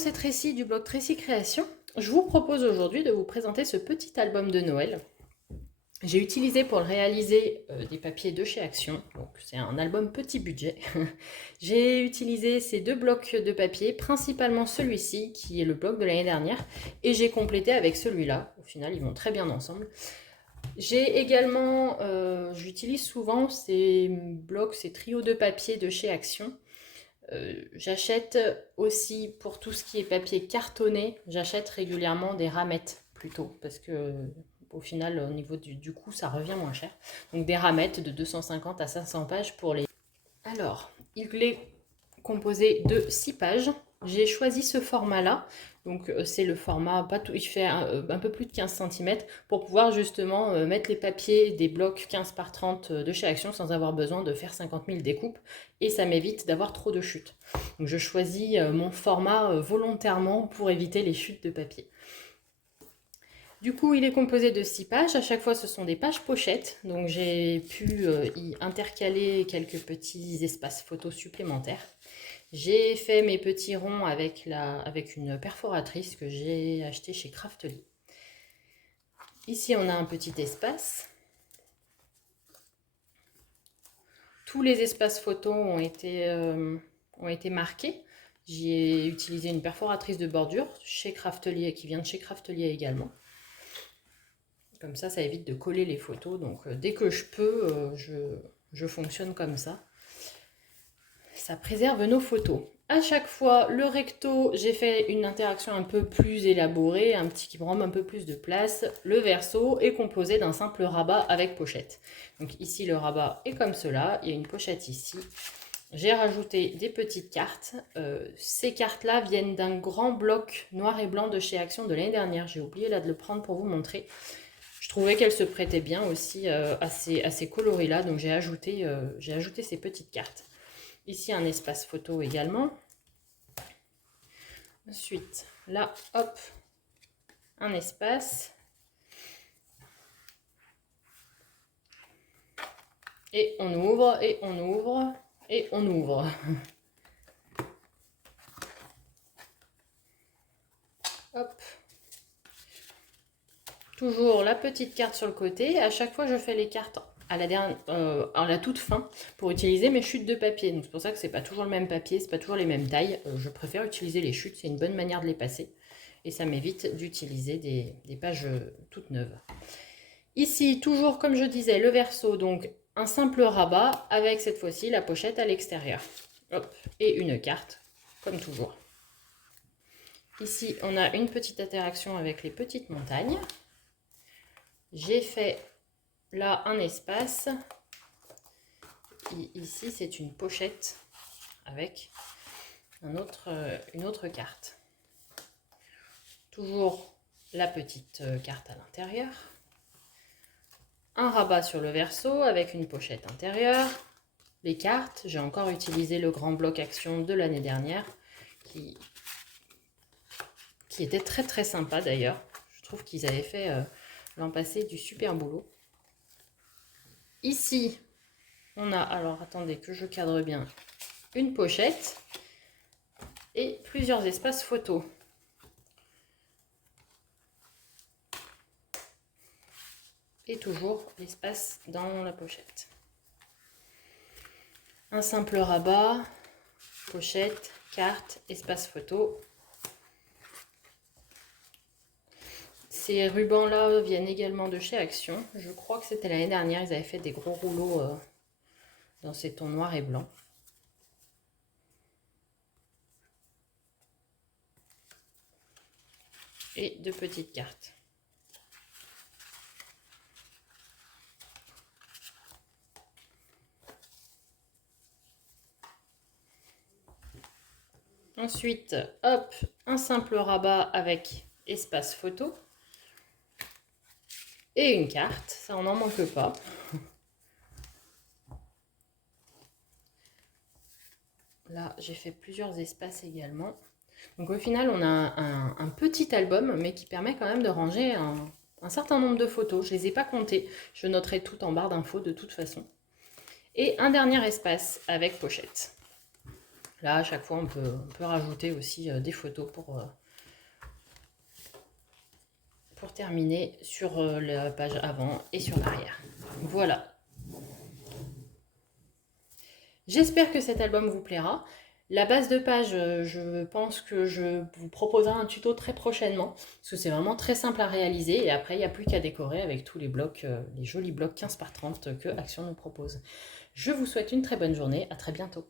cette récit du blog Tracy Création, je vous propose aujourd'hui de vous présenter ce petit album de Noël. J'ai utilisé pour le réaliser des papiers de chez Action, donc c'est un album petit budget. J'ai utilisé ces deux blocs de papier, principalement celui-ci qui est le bloc de l'année dernière, et j'ai complété avec celui-là. Au final, ils vont très bien ensemble. J'ai également, j'utilise souvent ces blocs, ces trios de papier de chez Action. J'achète aussi pour tout ce qui est papier cartonné, j'achète régulièrement des ramettes plutôt parce que au final au niveau du coût ça revient moins cher. Donc des ramettes de 250 à 500 pages pour les... Alors, il est composé de 6 pages. J'ai choisi ce format-là, donc c'est le format, pas tout, il fait un peu plus de 15 cm pour pouvoir justement mettre les papiers des blocs 15 par 30 de chez Action sans avoir besoin de faire 50 000 découpes et ça m'évite d'avoir trop de chutes. Donc je choisis mon format volontairement pour éviter les chutes de papier. Du coup, il est composé de 6 pages. À chaque fois, ce sont des pages pochettes. Donc, j'ai pu y intercaler quelques petits espaces photos supplémentaires. J'ai fait mes petits ronds avec une perforatrice que j'ai achetée chez Craftly. Ici, on a un petit espace. Tous les espaces photos ont été marqués. J'y ai utilisé une perforatrice de bordure chez Craftly, qui vient de chez Craftly également. Comme ça évite de coller les photos. Donc, dès que je peux, je fonctionne comme ça. Ça préserve nos photos. À chaque fois, le recto, j'ai fait une interaction un peu plus élaborée, un petit qui prend un peu plus de place. Le verso est composé d'un simple rabat avec pochette. Donc ici, le rabat est comme cela. Il y a une pochette ici. J'ai rajouté des petites cartes. Ces cartes-là viennent d'un grand bloc noir et blanc de chez Action de l'année dernière. J'ai oublié là de le prendre pour vous montrer. Je trouvais qu'elle se prêtait bien aussi à ces coloris-là. Donc j'ai ajouté ces petites cartes. Ici, un espace photo également. Ensuite, là, hop, un espace. Et on ouvre, et on ouvre, et on ouvre. Hop. Toujours la petite carte sur le côté. À chaque fois, je fais les cartes à la toute fin pour utiliser mes chutes de papier. Donc c'est pour ça que c'est pas toujours le même papier, c'est pas toujours les mêmes tailles. Je préfère utiliser les chutes, c'est une bonne manière de les passer. Et ça m'évite d'utiliser des pages toutes neuves. Ici, toujours comme je disais, le verso, donc un simple rabat avec cette fois-ci la pochette à l'extérieur. Hop, et une carte, comme toujours. Ici, on a une petite interaction avec les petites montagnes. J'ai fait là un espace. Et ici, c'est une pochette avec une autre carte. Toujours la petite carte à l'intérieur. Un rabat sur le verso avec une pochette intérieure. Les cartes, j'ai encore utilisé le grand bloc Action de l'année dernière qui était très très sympa d'ailleurs. Je trouve qu'ils avaient fait l'an passé du super boulot. Ici, on a, alors attendez que je cadre bien, une pochette et plusieurs espaces photos. Et toujours l'espace dans la pochette. Un simple rabat, pochette, carte, espace photo. Ces rubans-là viennent également de chez Action. Je crois que c'était l'année dernière, ils avaient fait des gros rouleaux dans ces tons noirs et blancs. Et deux petites cartes. Ensuite, hop, un simple rabat avec espace photo. Et une carte, ça on n'en manque pas. Là, j'ai fait plusieurs espaces également. Donc au final, on a un petit album, mais qui permet quand même de ranger un certain nombre de photos. Je ne les ai pas comptées, je noterai tout en barre d'infos de toute façon. Et un dernier espace avec pochette. Là, à chaque fois, on peut rajouter aussi des photos pour terminer sur la page avant et sur l'arrière. Voilà. J'espère que cet album vous plaira. La base de page, je pense que je vous proposerai un tuto très prochainement, parce que c'est vraiment très simple à réaliser, et après, il n'y a plus qu'à décorer avec tous les blocs, les jolis blocs 15 par 30 que Action nous propose. Je vous souhaite une très bonne journée, à très bientôt.